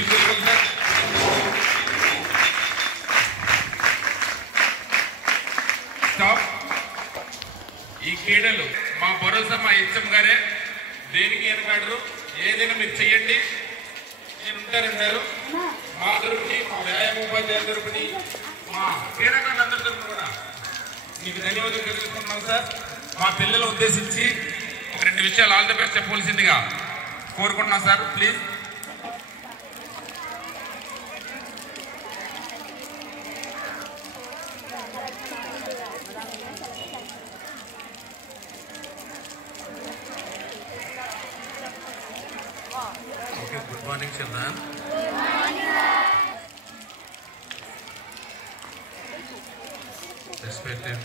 ఈ క్రీడలు మా భరోసా మా హెచ్ఎం గారే, దేనికి వెనకాడరు, ఏదైనా మీరు చెయ్యండి నేను ఉంటారంటారు. మా తరపుని, మా వ్యాయామ ఉపాధ్యాయుల తరపుని, మా క్రీడాకారులందరి తరపున కూడా మీకు ధన్యవాదాలు తెలుసుకుంటున్నాం సార్. మా పిల్లలు ఉద్దేశించి ఒక 2 విషయాలు ఆల్ ది బెస్ట్ చెప్పవలసిందిగా కోరుకుంటున్నాం sir. Please. Okay, good morning, children. Respected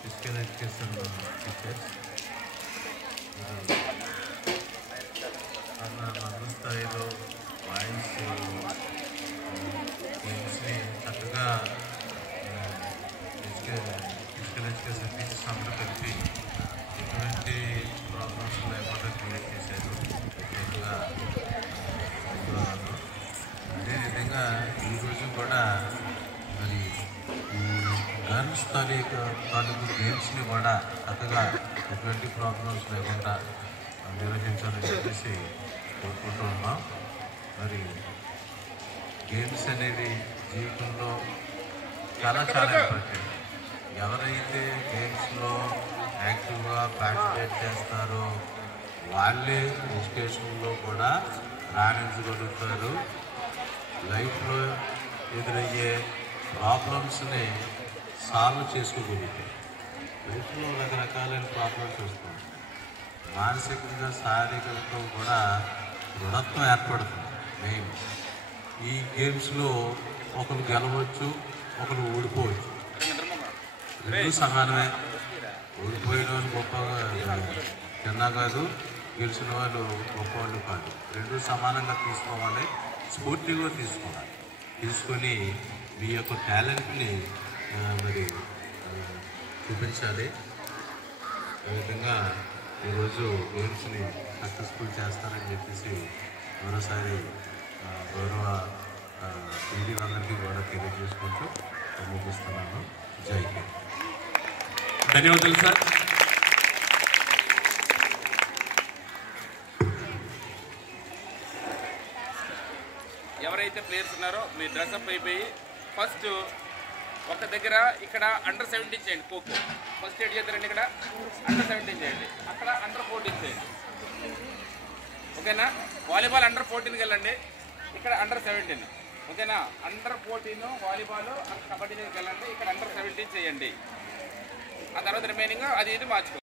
physical education teachers. మన స్థాయిలో వాయిస్ గేమ్స్ని చక్కగా ఫిజికల్ ఎడ్యుకేషన్ టీచర్స్ అందరూ కలిపి ఎటువంటి ప్రాబ్లమ్స్ లేకుండా క్రియేట్ చేశారు. అదేవిధంగా ఈరోజు కూడా మరి ఈ గన్స్ తాలూకు గేమ్స్ని కూడా చక్కగా ఎటువంటి ప్రాబ్లమ్స్ లేకుండా నిర్వహించాలని చెప్పేసి కోరుకుంటూ ఉన్నాం. మరి గేమ్స్ అనేది జీవితంలో చాలా ఇంపార్టెంట్. ఎవరైతే గేమ్స్లో యాక్టివ్గా పార్టిసిపేట్ చేస్తారో వాళ్ళే ఎడ్యుకేషన్లో కూడా రాణించగలుగుతారు. లైఫ్లో ఎదురయ్యే ప్రాబ్లమ్స్ని సాల్వ్ చేసుకోగలుగుతారు. లైఫ్లో రకరకాలైన ప్రాబ్లమ్స్ వస్తాయి. మానసికంగా శారీరకంగా కూడా దృఢత్వం ఏర్పడుతుంది. మెయిన్ ఈ గేమ్స్లో ఒకరు గెలవచ్చు, ఒకరు ఓడిపోవచ్చు. రెండు సమానమే. ఓడిపోయిన వాళ్ళు గొప్పగా చిన్న కాదు, గెలిచిన వాళ్ళు గొప్పవాళ్ళు కాదు. రెండు సమానంగా తీసుకోవాలి, స్ఫూర్తిగా తీసుకోవాలి. తీసుకొని మీ యొక్క టాలెంట్ని మరి చూపించాలి. ఆ విధంగా ఈరోజు గేమ్స్ని సక్సెస్ఫుల్ చేస్తారని చెప్పేసి మరోసారి గౌరవ పీడీలందరికీ కూడా తెలియజేసుకుంటూ ముగిస్తున్నాను. జై హింద్. ధన్యవాదాలు సార్. ఎవరైతే ప్లేయర్స్ ఉన్నారో మీరు డ్రెస్అప్ అయిపోయి ఫస్ట్ ఒక దగ్గర ఇక్కడ అండర్-17 చేయండి. ఖోఖో ఫస్ట్ ఎయిడ్ చేస్తారండి. ఇక్కడ అండర్-17 చేయండి, అక్కడ అండర్-14 చేయండి. ఓకేనా? వాలీబాల్ అండర్-14కి వెళ్ళండి, ఇక్కడ అండర్-17. ఓకేనా? అండర్-14 వాలీబాల్, కబడ్డీ దగ్గరికి వెళ్ళండి, ఇక్కడ అండర్-17 చేయండి. ఆ తర్వాత రిమైనింగ్ అది ఇది మార్చుకోండి.